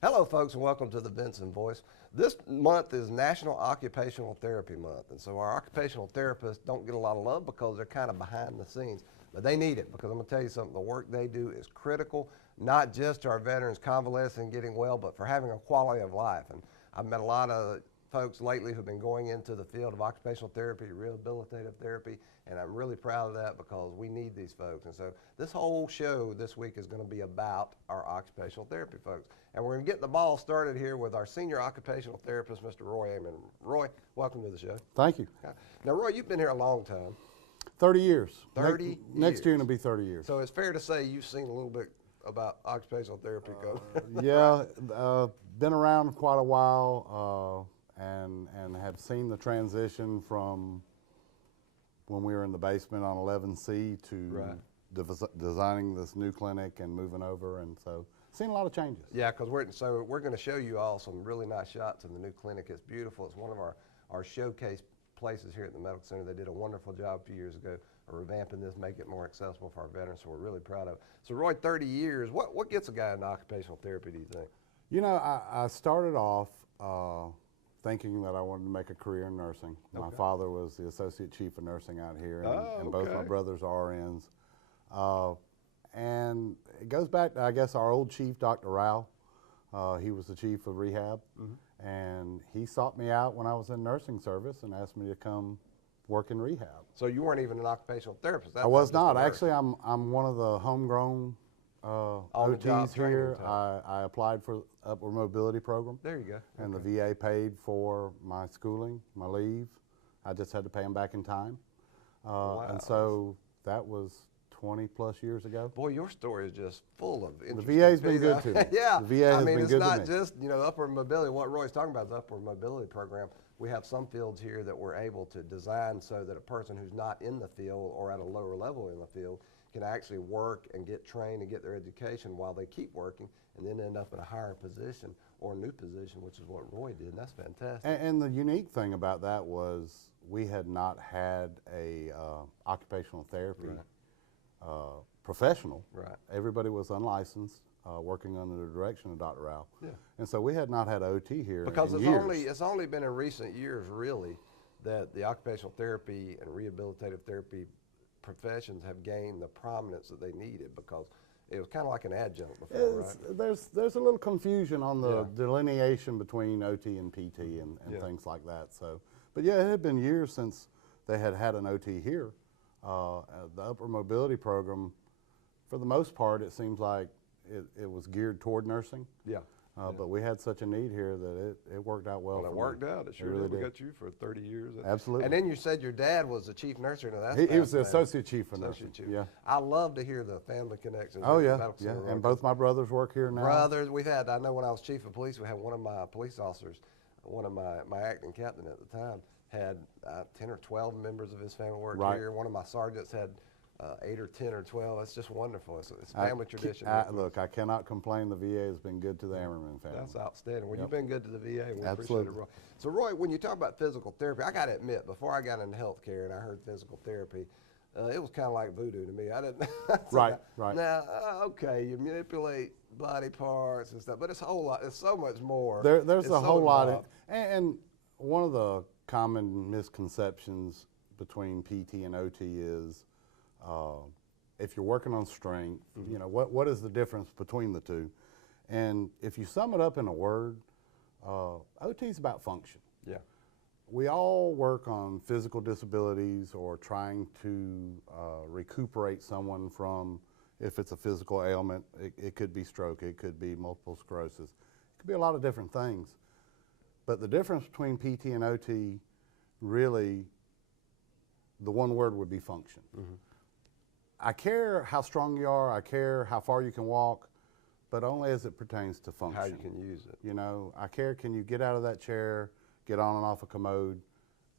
Hello, folks, and welcome to the Vinson Voice. This month is National Occupational Therapy Month, and so our occupational therapists don't get a lot of love because they're kind of behind the scenes, but they need it because I'm going to tell you something. The work they do is critical, not just to our veterans convalescing and getting well, but for having a quality of life. And I've met a lot of folks lately who've been going into the field of occupational therapy, rehabilitative therapy, and I'm really proud of that because we need these folks. And so this whole show this week is going to be about our occupational therapy folks. And we're going to get the ball started here with our senior occupational therapist, Mr. Roy Amon. Roy, welcome to the show. Thank you. Now, Roy, you've been here a long time. 30 years. 30 years. Next year it'll be 30 years. So it's fair to say you've seen a little bit about occupational therapy. Yeah, been around quite a while and have seen the transition from when we were in the basement on 11C to designing this new clinic and moving over, and so seen a lot of changes. Yeah, because we're going to show you all some really nice shots of the new clinic. It's beautiful. It's one of our showcase places here at the Medical Center. They did a wonderful job a few years ago of revamping this, make it more accessible for our veterans, so we're really proud of it. So Roy, 30 years, what gets a guy into occupational therapy, do you think? You know, I started off thinking that I wanted to make a career in nursing. Okay. My father was the associate chief of nursing out here, and both my brothers are RNs. And it goes back to, I guess, our old chief, Dr. Rao. He was the chief of rehab, and he sought me out when I was in nursing service and asked me to come work in rehab. So you weren't even an occupational therapist? I was not. Actually, I'm one of the homegrown OTs here. I applied for the upward mobility program. There you go. And the VA paid for my schooling, my leave. I just had to pay them back in time. Wow. And so that was 20 plus years ago. Boy, your story is just full of interesting The VA's been good to me. Yeah. The VA has been good to me. It's not just, upward mobility. What Roy's talking about is the upward mobility program. We have some fields here that we're able to design so that a person who's not in the field or at a lower level in the field can actually work and get trained and get their education while they keep working and then end up in a higher position or a new position, which is what Roy did, and that's fantastic. And the unique thing about that was we had not had a occupational therapy professional. Right. Everybody was unlicensed, working under the direction of Dr. Rao. Yeah. And so we had not had OT here because in years. It's it's only been in recent years, really, that the occupational therapy and rehabilitative therapy professions have gained the prominence that they needed, because it was kind of like an adjunct before, right? There's a little confusion on the delineation between OT and PT and things like that. So, but yeah, it had been years since they had had an OT here. The upper mobility program, for the most part, it seems like it was geared toward nursing. Yeah. But we had such a need here that it worked out well. Well, it worked out. It sure really did. We got you for 30 years. Absolutely. And then you said your dad was the chief nurse. He was the associate chief of nursing. Yeah. I love to hear the family connections. Oh yeah, yeah. And both my brothers work here now. Brothers, I know when I was chief of police, we had one of my police officers, one of my acting captain at the time, had 10 or 12 members of his family work here. One of my sergeants had 8 or 10 or 12. It's just wonderful. It's family tradition. Look, I cannot complain. The VA has been good to the Ammerman family. That's outstanding. Well, you've been good to the VA. We appreciate it, Roy. So, Roy, when you talk about physical therapy, I got to admit, before I got into healthcare and I heard physical therapy, it was kind of like voodoo to me. I didn't. Right. Now, okay, you manipulate body parts and stuff, but it's a whole lot. It's so much more. There's a whole lot. And one of the common misconceptions between PT and OT is, if you're working on strength, what is the difference between the two? And if you sum it up in a word, OT is about function. Yeah. We all work on physical disabilities or trying to recuperate someone from, if it's a physical ailment, it could be stroke, it could be multiple sclerosis, it could be a lot of different things. But the difference between PT and OT, really, the one word would be function. I care how strong you are, I care how far you can walk, but only as it pertains to function. How you can use it. I care, can you get out of that chair, get on and off a commode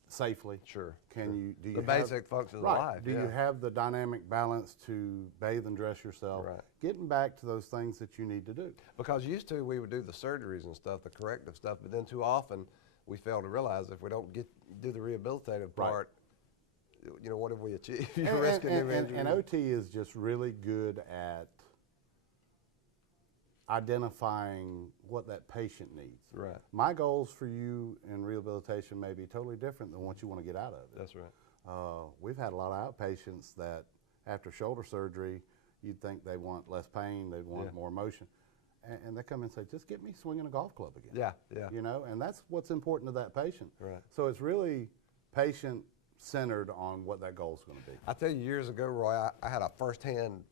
safely? Sure. Do you the basic functions of life. Do you have the dynamic balance to bathe and dress yourself? Right. Getting back to those things that you need to do. Because used to we would do the surgeries and stuff, the corrective stuff, but then too often we fail to realize if we don't do the rehabilitative part, what have we achieved? You're risking new injury. And OT is just really good at identifying what that patient needs. Right. My goals for you in rehabilitation may be totally different than what you want to get out of it. That's right. We've had a lot of outpatients that after shoulder surgery, you'd think they want less pain, they'd want more motion. And they come and say, just get me swinging a golf club again. Yeah, yeah. You know, and that's what's important to that patient. Right. So it's really patient-centered on what that goal is going to be. I tell you, years ago, Roy, I had a firsthand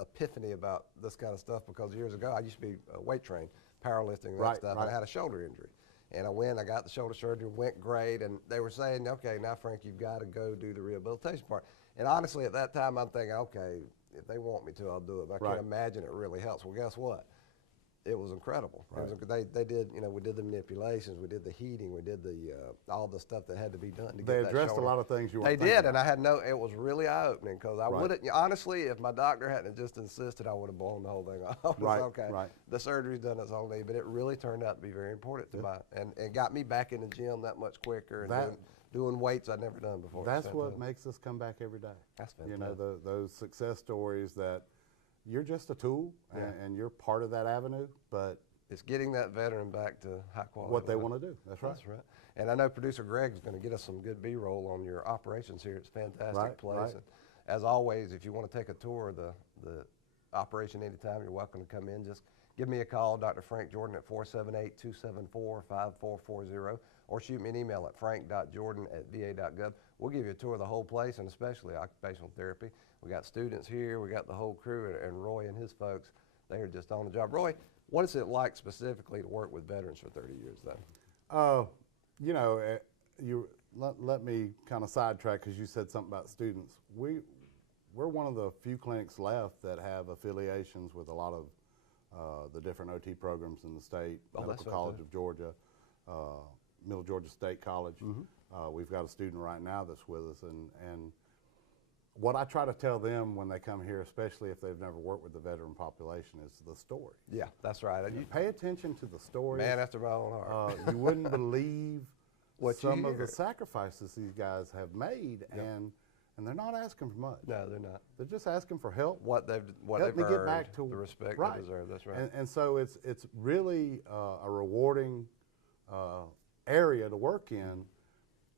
epiphany about this kind of stuff because years ago I used to be weight trained, powerlifting and that stuff, and I had a shoulder injury. And I got the shoulder surgery, went great, and they were saying, okay, now Frank, you've got to go do the rehabilitation part. And honestly, at that time, I'm thinking, okay, if they want me to, I'll do it. But I can't imagine it really helps. Well, guess what? It was incredible. Right. It was, they did, you know, we did the manipulations, we did the heating, we did the all the stuff that had to be done to get that shoulder. They addressed a lot of things you weren't They did, thinking and I had no, it was really eye-opening because I wouldn't, honestly, if my doctor hadn't just insisted, I would have blown the whole thing off. Okay, the surgery's done its own knee, but it really turned out to be very important to my, and got me back in the gym that much quicker and doing weights I'd never done before. That's what makes us come back every day. That's fantastic. You know, those success stories that you're just a tool and you're part of that avenue, but it's getting that veteran back to high quality. What they want to do. That's right. That's right. And I know producer Greg's going to get us some good B-roll on your operations here. It's a fantastic place. Right. And as always, if you want to take a tour of the operation anytime, you're welcome to come in. Just give me a call, Dr. Frank Jordan, at 478-274-5440, or shoot me an email at frank.jordan@va.gov. We'll give you a tour of the whole place, and especially occupational therapy. We got students here. We got the whole crew, and Roy and his folks, they are just on the job. Roy, what is it like specifically to work with veterans for 30 years, though? You know, let me kind of sidetrack because you said something about students. We're one of the few clinics left that have affiliations with a lot of the different OT programs in the state, Medical College of Georgia, Middle Georgia State College. We've got a student right now that's with us, and what I try to tell them when they come here, especially if they've never worked with the veteran population, is the story. Yeah, that's right. You pay attention to the story. Man after my own heart. You wouldn't believe some of the hear. sacrifices these guys have made, and they're not asking for much. No, they're not. They're just asking for help. What they've help me get back to the respect they deserve. That's right. And so it's really a rewarding area to work in.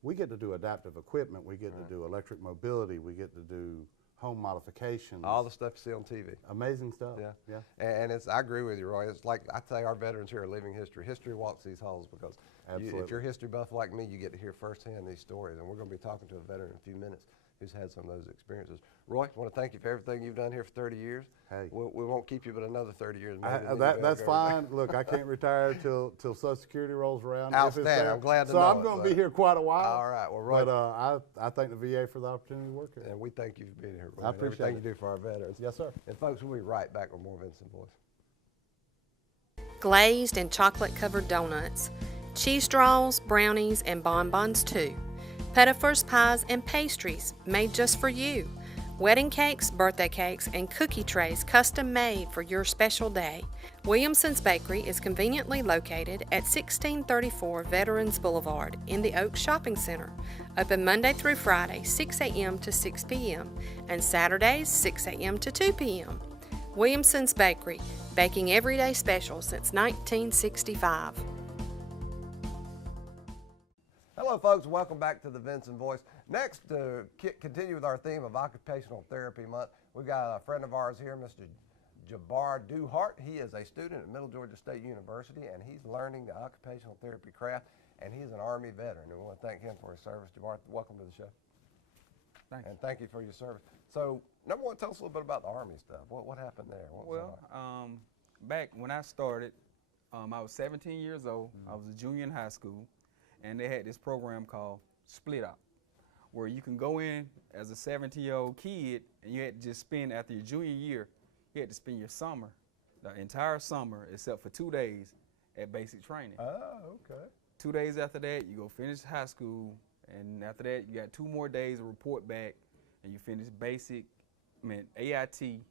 We get to do adaptive equipment. We get to do electric mobility. We get to do home modifications. All the stuff you see on TV. Amazing stuff. Yeah. And I agree with you, Roy. It's like I tell you, our veterans here are living history. History walks these halls because if you're a history buff like me, you get to hear firsthand these stories. And we're going to be talking to a veteran in a few minutes who's had some of those experiences. Roy, I want to thank you for everything you've done here for 30 years. Hey. We won't keep you but another 30 years. That's fine. Look, I can't retire till Social Security rolls around. Outstanding. I'm glad to know. So I'm going to be here quite a while. All right. Well, Roy. But I thank the VA for the opportunity to work here. And we thank you for being here, Roy. I appreciate everything you do for our veterans. Yes, sir. And folks, we'll be right back with more Vinson Voice. Glazed and chocolate-covered donuts, cheese straws, brownies, and bonbons too. Pettifers, pies, and pastries made just for you. Wedding cakes, birthday cakes, and cookie trays custom made for your special day. Williamson's Bakery is conveniently located at 1634 Veterans Boulevard in the Oaks Shopping Center. Open Monday through Friday, 6 a.m. to 6 p.m. and Saturdays, 6 a.m. to 2 p.m. Williamson's Bakery, baking everyday specials since 1965. Hello, folks. Welcome back to the Vinson Voice. Next, to continue with our theme of Occupational Therapy Month, we've got a friend of ours here, Mr. Jabbar Duhart. He is a student at Middle Georgia State University, and he's learning the occupational therapy craft, and he's an Army veteran. And we want to thank him for his service. Jabbar, welcome to the show. Thank you. And thank you for your service. So, number one, tell us a little bit about the Army stuff. What happened there? Back when I started, I was 17 years old. I was a junior in high school. And they had this program called Split Up, where you can go in as a 17-year-old kid, and you had to just spend, after your junior year, you had to spend your summer, the entire summer, except for 2 days at basic training. Oh, okay. 2 days after that, you go finish high school, and after that, you got 2 more days to report back, and you finish basic, AIT,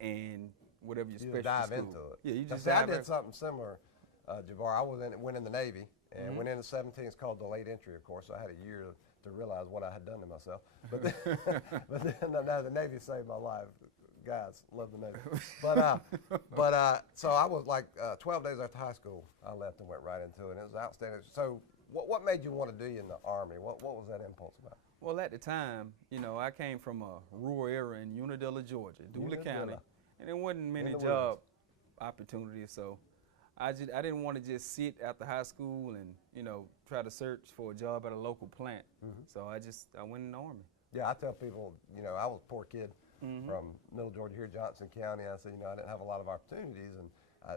and whatever your specialty dive school. into it. Yeah, you just I did something similar, Jabbar. I went in the Navy and went in the 17. It's called delayed entry, of course. So I had a year to realize what I had done to myself. But then, the Navy saved my life. guys love the Navy. So I was like 12 days after high school, I left and went right into it. And it was outstanding. So what made you want to do in the Army? What was that impulse about? Well, at the time, you know, I came from a rural area in Unadilla, Georgia, Dooley County, and there wasn't many job opportunities. So I didn't want to just sit after high school and, you know, try to search for a job at a local plant. So I went in the Army. Yeah, I tell people, you know, I was a poor kid from Middle Georgia here, Johnson County. I said, you know, I didn't have a lot of opportunities, and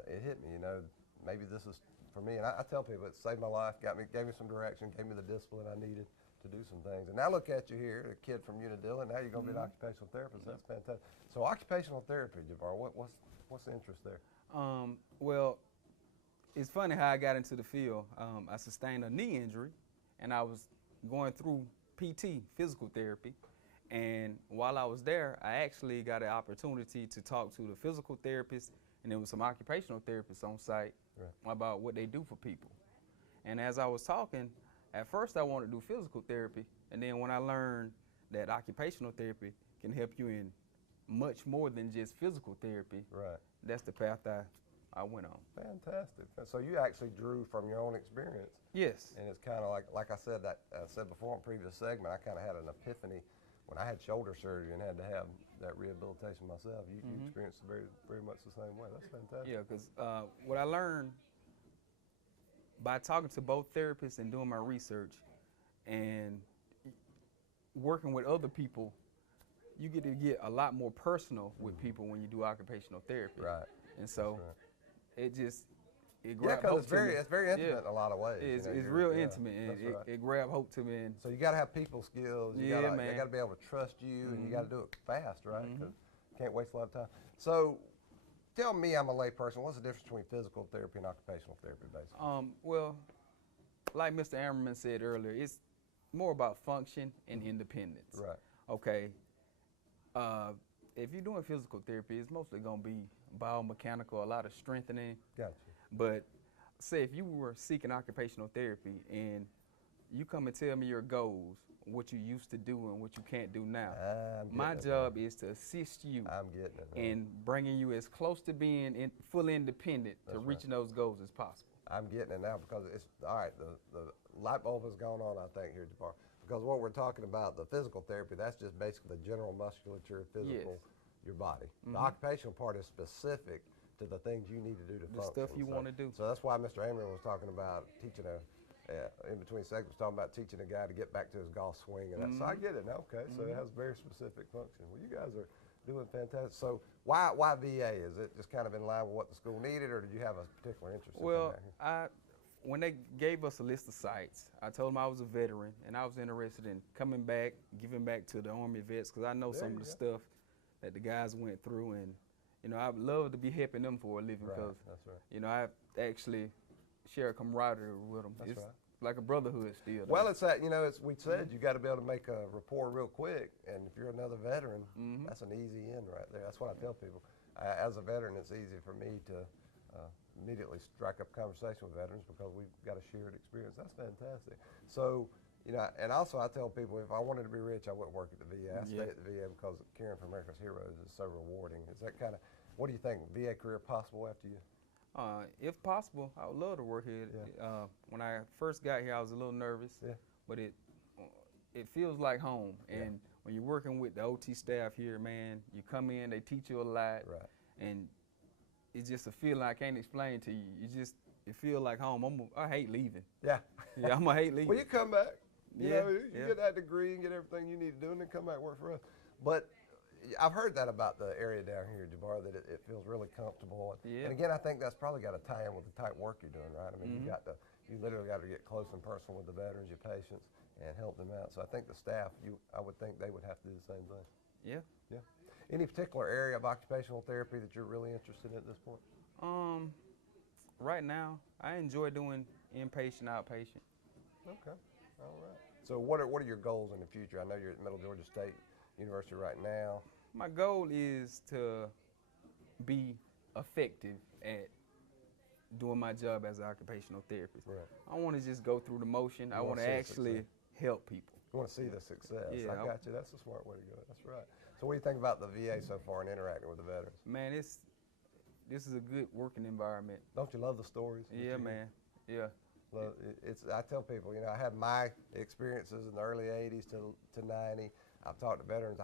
it hit me, you know, maybe this is for me. And I tell people it saved my life, gave me some direction, gave me the discipline I needed to do some things. And now look at you here, a kid from Unadilla, and now you're going to be an occupational therapist. That's fantastic. So occupational therapy, Javar, what's the interest there? Well, it's funny how I got into the field. I sustained a knee injury, and I was going through PT, physical therapy. And while I was there, I actually got an opportunity to talk to the physical therapist, and there was some occupational therapists on site about what they do for people. And as I was talking, at first I wanted to do physical therapy, and then when I learned that occupational therapy can help you in much more than just physical therapy, that's the path I went on. Fantastic. So you actually drew from your own experience. Yes. And it's kind of like I said before in previous segment, I kind of had an epiphany when I had shoulder surgery and had to have that rehabilitation myself. You experienced very, very much the same way. That's fantastic. Yeah, because what I learned by talking to both therapists and doing my research and working with other people, you get to get a lot more personal with people when you do occupational therapy. Right. And so it grabbed because hope it's to me. very intimate in a lot of ways. It's you know, real intimate, and it grabbed hope to me. And so you got to have people skills. You man. They got to be able to trust you, and you got to do it fast, right? Because you can't waste a lot of time. So tell me, I'm a lay person, what's the difference between physical therapy and occupational therapy, basically? Well, like Mr. Ammerman said earlier, it's more about function and independence. Right. Okay. If you're doing physical therapy, it's mostly going to be biomechanical, a lot of strengthening. Gotcha. But say if you were seeking occupational therapy and you come and tell me your goals, what you used to do and what you can't do now, my job is to assist you in bringing you as close to being fully independent to reaching those goals as possible. I'm getting it now because it's, all right, the light bulb has gone on, I think, here, Jabbar. Because what we're talking about, the physical therapy, that's just basically the general musculature, physical, your body. The occupational part is specific to the things you need to do to function. The stuff you want to do. So that's why Mr. Ammerman was talking about teaching in between segments, talking about teaching a guy to get back to his golf swing. And so I get it now, okay. So it has very specific function. Well, you guys are doing fantastic. So why VA? Is it just kind of in line with what the school needed, or did you have a particular interest in that? When they gave us a list of sites, I told them I was a veteran and I was interested in coming back, giving back to the Army vets, because I know some of the stuff that the guys went through, and you know, I would love to be helping them for a living, because you know, I actually share a camaraderie with them. It's like a brotherhood still. Well, it's that, you know, we said you got to be able to make a rapport real quick, and if you're another veteran, that's an easy in right there. That's what I tell people. As a veteran, it's easy for me to immediately strike up conversation with veterans because we've got a shared experience. That's fantastic. So, you know, and also I tell people if I wanted to be rich, I wouldn't work at the VA. I stay at the VA because caring for America's heroes is so rewarding. Is that kind of, what do you think, VA career possible after you? If possible, I would love to work here. When I first got here, I was a little nervous, but it feels like home. And when you're working with the OT staff here, man, you come in, they teach you a lot, and it's just a feeling I can't explain to you. It feels like home. I hate leaving. Yeah, I'm gonna hate leaving. Well, you come back. You know, you get that degree and get everything you need to do, and then come back and work for us. But I've heard that about the area down here, Jabbar, that it feels really comfortable. And again, I think that's probably got to tie in with the type of work you're doing, right? I mean, you literally got to get close and personal with the veterans, your patients, and help them out. So I think the staff, I would think they would have to do the same thing. Yeah. Any particular area of occupational therapy that you're really interested in at this point? Right now, I enjoy doing inpatient, outpatient. Okay, all right. So what are your goals in the future? I know you're at Middle Georgia State University right now. My goal is to be effective at doing my job as an occupational therapist. I want to just go through the motion. I want to actually help people. You want to see the success. Yeah, I got you. That's a smart way to go. That's right. So what do you think about the VA so far and interacting with the veterans? Man, this is a good working environment. Don't you love the stories? Yeah, man. Yeah. Well, I tell people, you know, I had my experiences in the early 80s to 90. I've talked to veterans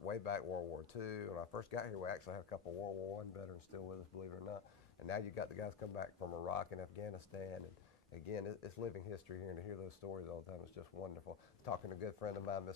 way back World War II. When I first got here, we actually had a couple World War I veterans still with us, believe it or not. And now you got the guys come back from Iraq and Afghanistan. And again, it's living history here, and to hear those stories all the time is just wonderful. Talking to a good friend of mine,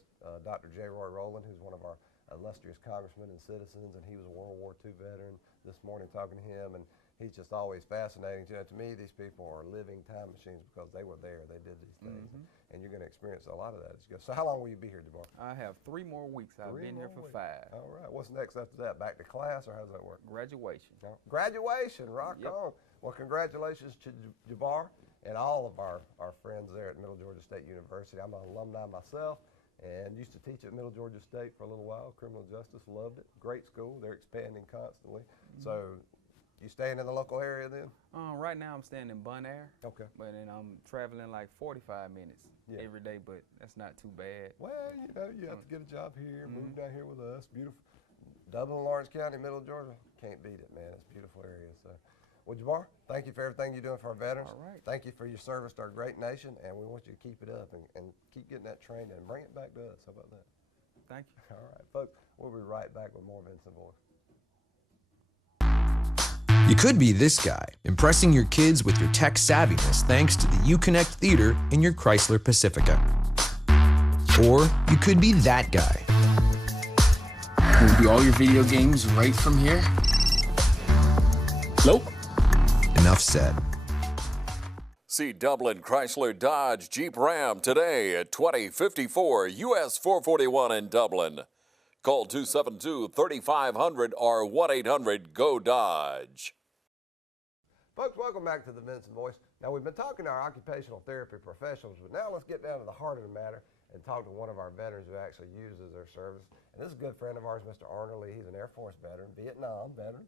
Dr. J. Roy Rowland, who's one of our illustrious congressmen and citizens, and he was a World War II veteran. This morning talking to him, and he's just always fascinating. You know, to me, these people are living time machines because they were there, they did these things, and you're going to experience a lot of that as you go. So how long will you be here, Jabbar? I have 3 more weeks. I've been here for 5. All right. What's next after that? Back to class, or how does that work? Graduation. No. Graduation, rock on. Well, congratulations to Jabbar and all of our friends there at Middle Georgia State University. I'm an alumni myself and used to teach at Middle Georgia State for a little while. Criminal justice, loved it. Great school. They're expanding constantly. So you staying in the local area then? Right now I'm staying in Bon Air. Okay. But then I'm traveling like 45 minutes every day, but that's not too bad. Well, you know, you have to get a job here, move down here with us. Beautiful. Dublin, Lawrence County, Middle Georgia. Can't beat it, man. It's a beautiful area. So, well, Jabbar, thank you for everything you're doing for our veterans. All right. Thank you for your service to our great nation, and we want you to keep it up and keep getting that training and bring it back to us. How about that? Thank you. All right, folks, we'll be right back with more Vinson Voice. You could be this guy, impressing your kids with your tech savviness thanks to the Uconnect Theater in your Chrysler Pacifica. Or you could be that guy. Can we do all your video games right from here? Nope. Enough said. See Dublin Chrysler Dodge Jeep Ram today at 2054 US 441 in Dublin. Call 272-3500 or 1-800-GO-DODGE. Folks, welcome back to the Vinson Voice. Now, we've been talking to our occupational therapy professionals, but now let's get down to the heart of the matter and talk to one of our veterans who actually uses their service. And this is a good friend of ours, Mr. Arnold Lee. He's an Air Force veteran, Vietnam veteran,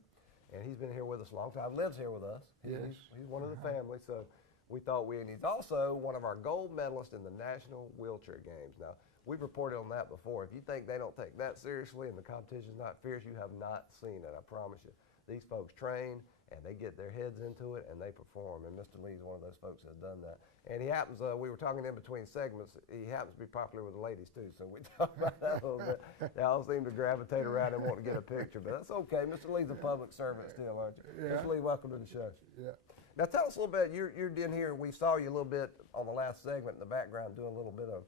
and he's been here with us a long time, lives here with us. He's one of the family, so we thought and he's also one of our gold medalists in the National Wheelchair Games. Now, we've reported on that before. If you think they don't take that seriously and the competition's not fierce, you have not seen it, I promise you. These folks train, and they get their heads into it, and they perform. And Mr. Lee's one of those folks that has done that. And he happens, we were talking in between segments, he happens to be popular with the ladies, too. So we talked about that a little bit. They all seem to gravitate around and want to get a picture. But that's okay. Mr. Lee's a public servant still, aren't you? Yeah. Mr. Lee, welcome to the show. Yeah. Now, tell us a little bit. You're in here. We saw you a little bit on the last segment in the background doing a little bit of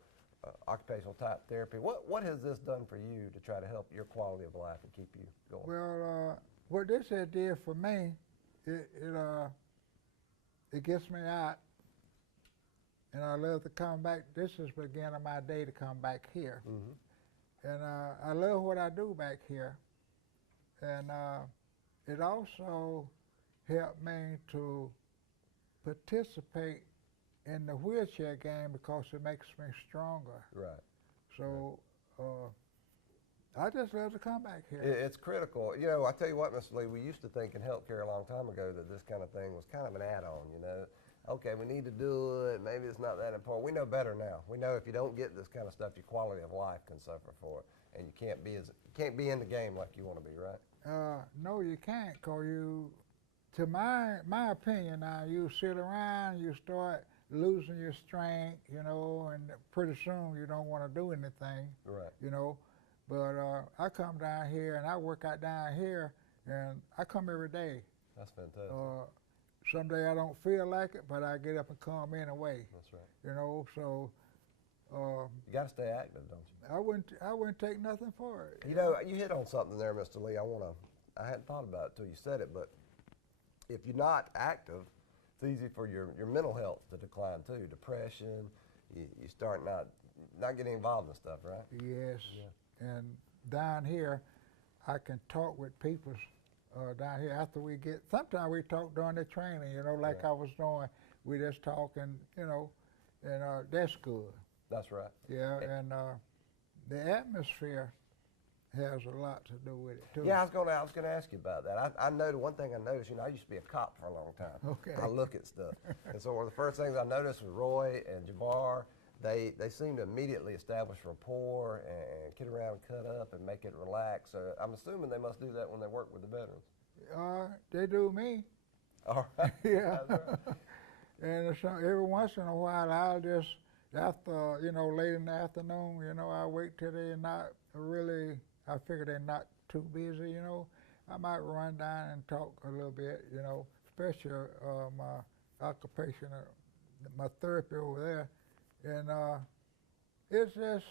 occupational type therapy. What has this done for you to try to help your quality of life and keep you going? Well, what this did for me, it gets me out, and I love to come back. This is the beginning of my day to come back here, and I love what I do back here, and it also helped me to participate in the wheelchair game because it makes me stronger. Right. So I just love to come back here. It's critical. You know, I tell you what, Mr. Lee, we used to think in healthcare a long time ago that this kind of thing was kind of an add-on, you know. Okay, we need to do it. Maybe it's not that important. We know better now. We know if you don't get this kind of stuff, your quality of life can suffer for it, and you can't be in the game like you want to be, right? No, you can't, because to my opinion now, you sit around, you start losing your strength, you know, and pretty soon you don't want to do anything, right? You know. But I come down here and I work out down here, and I come every day. That's fantastic. Someday I don't feel like it, but I get up and come anyway. That's right. You know, so. You got to stay active, don't you? I wouldn't take nothing for it. You know, you hit on something there, Mr. Lee. I hadn't thought about it until you said it, but if you're not active, it's easy for your mental health to decline too. Depression, you start not getting involved in stuff, right? Yes. Yeah. And down here, I can talk with people down here after we get. Sometimes we talk during the training, you know, like I was doing. We just talking, you know, and that's good. That's right. Yeah, and the atmosphere has a lot to do with it too. Yeah, I was gonna ask you about that. I know the one thing I noticed. You know, I used to be a cop for a long time. Okay. I look at stuff, and so one of the first things I noticed with Roy and Jabbar, they seem to immediately establish rapport and get around and cut up and make it relax. So I'm assuming they must do that when they work with the veterans. They do me. All right. Yeah. That's right. And every once in a while, I'll just, after, late in the afternoon, I wait till they're not really, I figure they're not too busy, I might run down and talk a little bit, especially my occupation, my therapy over there. And it's just,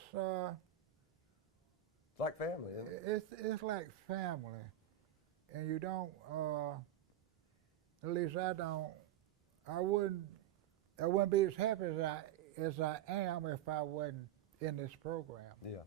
It's like family, isn't it? it's like family. And you don't, at least I don't, I wouldn't be as happy as I am if I wasn't in this program. Yeah.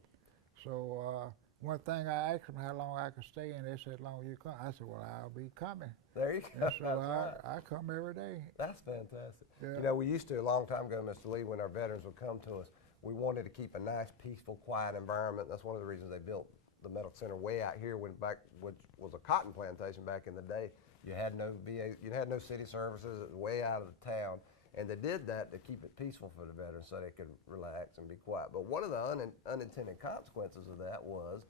So one thing I asked them how long I could stay in, they said, as long as you come. I said, well, I'll be coming. There you go. And so That's right. I come every day. That's fantastic. Yeah. We used to, a long time ago, Mr. Lee, when our veterans would come to us, we wanted to keep a nice, peaceful, quiet environment. That's one of the reasons they built the medical center way out here, which was a cotton plantation back in the day. You had no VA, you had no city services. It was way out of the town. And they did that to keep it peaceful for the veterans so they could relax and be quiet. But one of the unintended consequences of that was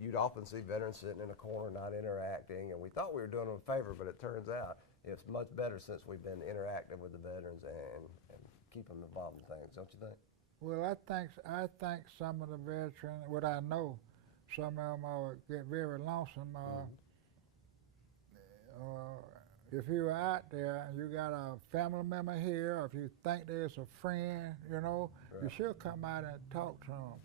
you'd often see veterans sitting in a corner not interacting, and we thought we were doing them a favor, but it turns out it's much better since we've been interacting with the veterans and keep them involved in things, don't you think? Well, I think some of the veterans, what I know, some of them get very lonesome. If you're out there and you got a family member here, or if you think there's a friend, you should come out and talk to them.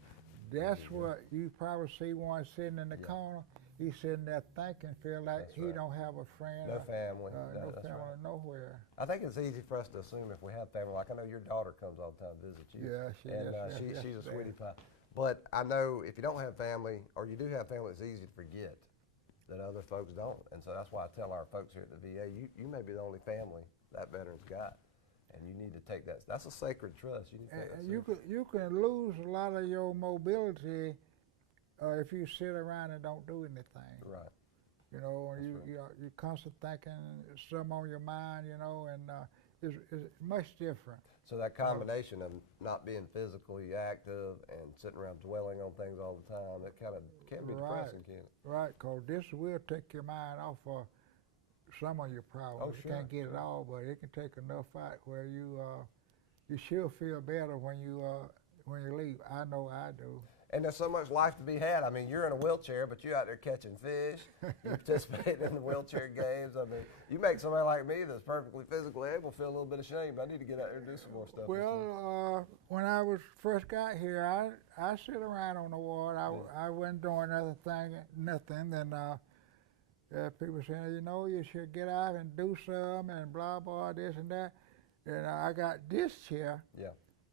That's what you probably see one sitting in the corner. He's sitting there thinking, feel like That's he right. don't have a friend. No family. No That's family right. nowhere. I think it's easy for us to assume if we have family. Like I know your daughter comes all the time to visit you. Yeah, she and is. she's a sweetie pie. But I know if you don't have family, or you do have family, it's easy to forget that other folks don't. And so that's why I tell our folks here at the VA, you may be the only family that veteran's got. And you need to take that. That's a sacred trust. You need to take that seriously. You can lose a lot of your mobility if you sit around and don't do anything. Right. You're constantly thinking something on your mind, and it's much different. So that combination of not being physically active and sitting around dwelling on things all the time, that kind of can be depressing, can't it? Right, because this will take your mind off of some of your problems. Oh, You can't get it all, but it can take enough out where you should feel better when you leave. I know I do. And there's so much life to be had. I mean, you're in a wheelchair, but you're out there catching fish. You participate in the wheelchair games. I mean, you make somebody like me that's perfectly physically able feel a little bit ashamed. I need to get out there and do some more stuff. Well, when I first got here, I sit around on the ward. I wasn't doing nothing. And people saying, you should get out and do some and blah, blah, this and that. And I got this chair. Yeah.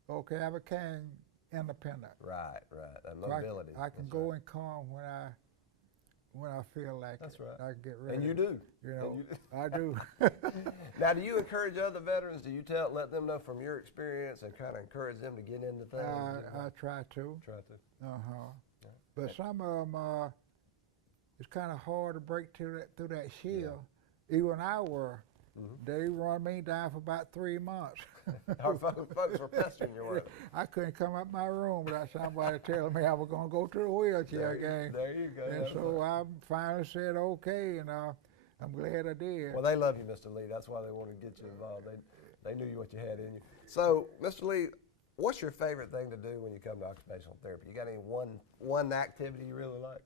Okay, I became independent. Right. That mobility. So I can go and come when I feel like That's it. right. I can get ready. And you do. I do. Now, do you encourage other veterans? Do you let them know from your experience and kind of encourage them to get into things? I try to. Try to. Yeah. But some of them, it's kind of hard to break through that shield. Yeah. Even I were. They run me down for about 3 months. Our folks were pestering you, weren't they? I couldn't come up my room without somebody telling me I was going to go to the wheelchair game. There you go. And so I finally said okay, and I'm glad I did. Well, they love you, Mr. Lee. That's why they wanted to get you involved. They knew what you had in you. So, Mr. Lee, what's your favorite thing to do when you come to occupational therapy? You got any one activity you really like?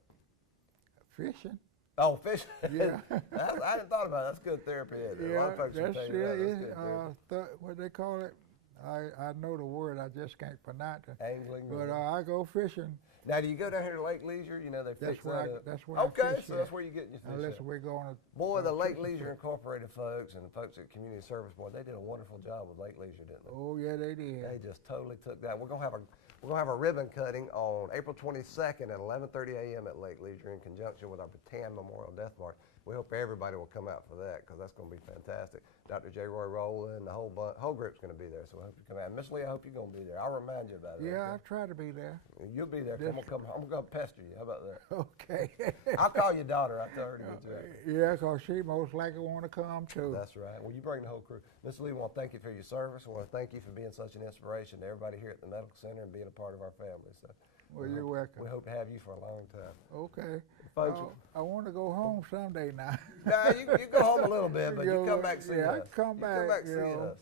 Fishing. Oh, fishing. Yeah. I hadn't thought about it. That's good therapy, isn't it? Yeah, a lot of folks will tell you that. That's good what they call it? I know the word, I just can't pronounce it. Angling. But I go fishing. Now, do you go down here to Lake Leisure? They fix that up. That's where okay, I fish. So that's where you get your fish. Unless at. we're going to. Boy, the Lake Leisure Incorporated folks and the folks at Community Service Board, they did a wonderful job with Lake Leisure, didn't they? Oh yeah, they did. They just totally took that. We're gonna have a ribbon cutting on April 22nd at 11:30 a.m. at Lake Leisure in conjunction with our Bataan Memorial Death March. we hope everybody will come out for that because that's going to be fantastic. Dr. J. Roy Rowland, the whole group's going to be there, so I hope you come out. Miss Lee, I hope you're going to be there. I'll remind you about it. Yeah, okay? I'll try to be there. You'll be there. I'm going to pester you. How about that? Okay. I'll call your daughter. I tell her to get you out. Yeah, 'cause she most likely want to come too. That's right. Well, you bring the whole crew. Miss Lee, I want to thank you for your service. I want to thank you for being such an inspiration to everybody here at the Medical Center and being a part of our family. So, Well, you're welcome. we hope to have you for a long time. Okay. Folks, I want to go home someday now. nah, you go home a little bit, but you come back and see yeah, us. I come you back. come back you seeing know. us.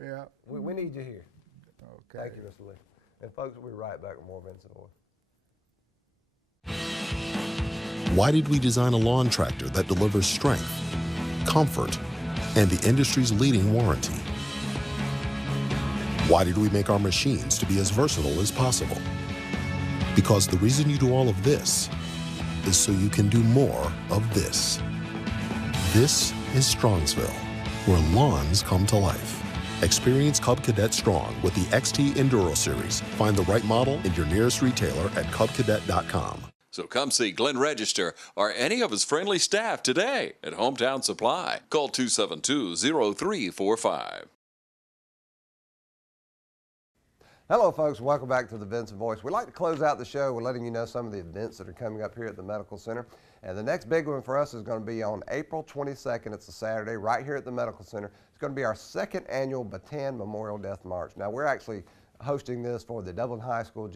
Yeah. We need you here. Okay. Thank you, Mr. Lee. And folks, we'll be right back with more Vinson Voice. Why did we design a lawn tractor that delivers strength, comfort, and the industry's leading warranty? Why did we make our machines to be as versatile as possible? Because the reason you do all of this is so you can do more of this. This is Strongsville, where lawns come to life. Experience Cub Cadet Strong with the XT Enduro Series. Find the right model in your nearest retailer at cubcadet.com. So come see Glenn Register or any of his friendly staff today at Hometown Supply. Call 272-0345. Hello, folks. Welcome back to the Vinson Voice. We'd like to close out the show with letting you know some of the events that are coming up here at the Medical Center. And the next big one for us is going to be on April 22nd. It's a Saturday right here at the Medical Center. It's going to be our second annual Bataan Memorial Death March. Now, we're actually hosting this for the Dublin High School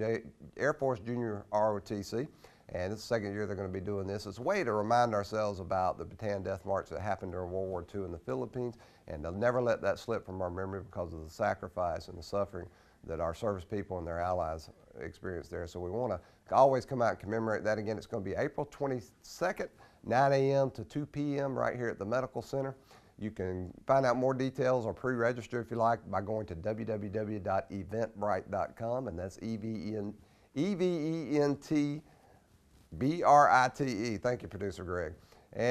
Air Force Junior ROTC. And it's the second year they're going to be doing this. It's a way to remind ourselves about the Bataan Death March that happened during World War II in the Philippines. And they'll never let that slip from our memory because of the sacrifice and the suffering that our service people and their allies experienced there. So we want to always come out and commemorate that again. It's going to be April 22nd, 9 a.m. to 2 p.m. right here at the Medical Center. You can find out more details or pre-register if you like by going to www.eventbrite.com, and that's EVENTBRITE. Thank you, Producer Greg.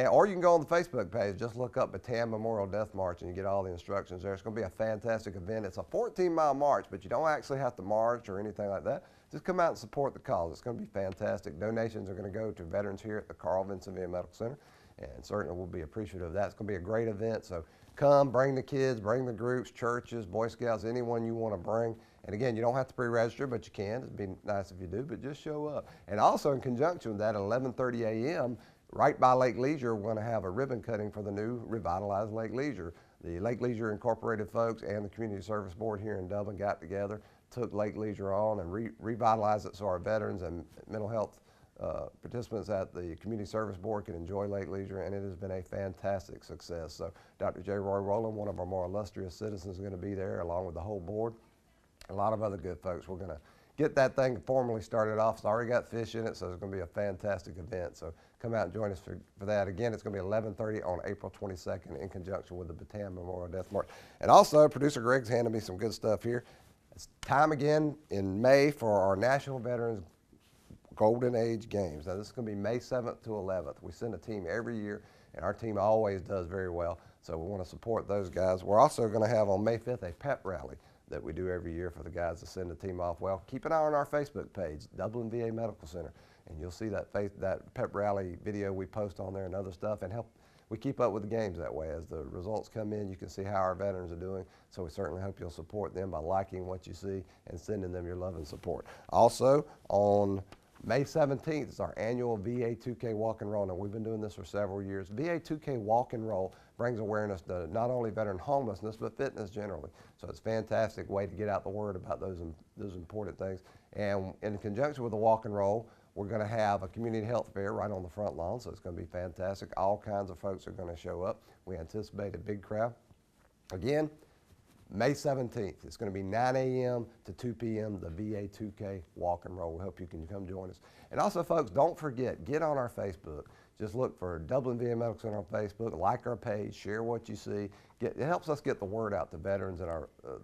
Or you can go on the Facebook page, just look up Bataan Memorial Death March and you get all the instructions there. It's going to be a fantastic event. It's a 14-mile march, but you don't actually have to march or anything like that. Just come out and support the cause. It's going to be fantastic. Donations are going to go to veterans here at the Carl Vinson Medical Center, and certainly we'll be appreciative of that. It's going to be a great event, so come, bring the kids, bring the groups, churches, Boy Scouts, anyone you want to bring. And again, you don't have to pre-register, but you can. It'd be nice if you do, but just show up. And also in conjunction with that, at 11:30 a.m., right by Lake Leisure, we're going to have a ribbon cutting for the new revitalized Lake Leisure. The Lake Leisure Incorporated folks and the Community Service Board here in Dublin got together, took Lake Leisure on and revitalized it so our veterans and mental health participants at the Community Service Board can enjoy Lake Leisure, and it has been a fantastic success. So Dr. J. Roy Rowland, one of our more illustrious citizens, is going to be there along with the whole board. A lot of other good folks. We're going to get that thing formally started off. It's already got fish in it, so it's going to be a fantastic event. So come out and join us for that. Again, it's going to be 11:30 on April 22nd in conjunction with the Bataan Memorial Death March. And also, Producer Greg's handed me some good stuff here. It's time again in May for our National Veterans Golden Age Games. Now, this is going to be May 7th to 11th. We send a team every year, and our team always does very well. So we want to support those guys. We're also going to have on May 5th a pep rally that we do every year for the guys to send the team off. Well, keep an eye on our Facebook page, Dublin VA Medical Center, and you'll see that pep rally video we post on there and other stuff, and we keep up with the games that way. As the results come in, you can see how our veterans are doing, so we certainly hope you'll support them by liking what you see and sending them your love and support. Also, on May 17th is our annual VA 2K Walk and Roll. Now, we've been doing this for several years. VA 2K Walk and Roll brings awareness to not only veteran homelessness, but fitness generally. So it's a fantastic way to get out the word about those important things. And in conjunction with the Walk and Roll, we're going to have a community health fair right on the front lawn, so it's going to be fantastic. All kinds of folks are going to show up. We anticipate a big crowd. Again, May 17th, it's going to be 9 a.m. to 2 p.m., the VA 2K Walk and Roll. We hope you can come join us. And also, folks, don't forget, get on our Facebook. Just look for Dublin VA Medical Center on Facebook, like our page, share what you see. It helps us get the word out to veterans and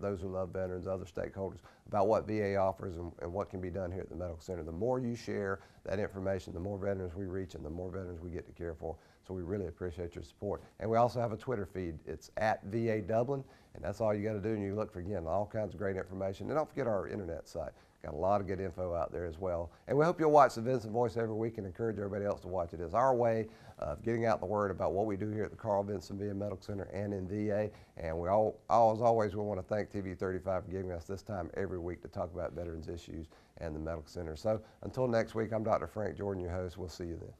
those who love veterans, other stakeholders, about what VA offers and what can be done here at the Medical Center. The more you share that information, the more veterans we reach and the more veterans we get to care for. So we really appreciate your support. And we also have a Twitter feed. It's at VA Dublin, and that's all you got to do. And you look for, again, all kinds of great information. And don't forget our internet site. Got a lot of good info out there as well. And we hope you'll watch the Vinson Voice every week and encourage everybody else to watch it. It's our way of getting out the word about what we do here at the Carl Vinson VA Medical Center and in VA. And we always we want to thank TV 35 for giving us this time every week to talk about veterans issues and the medical center. So until next week, I'm Dr. Frank Jordan, your host. We'll see you then.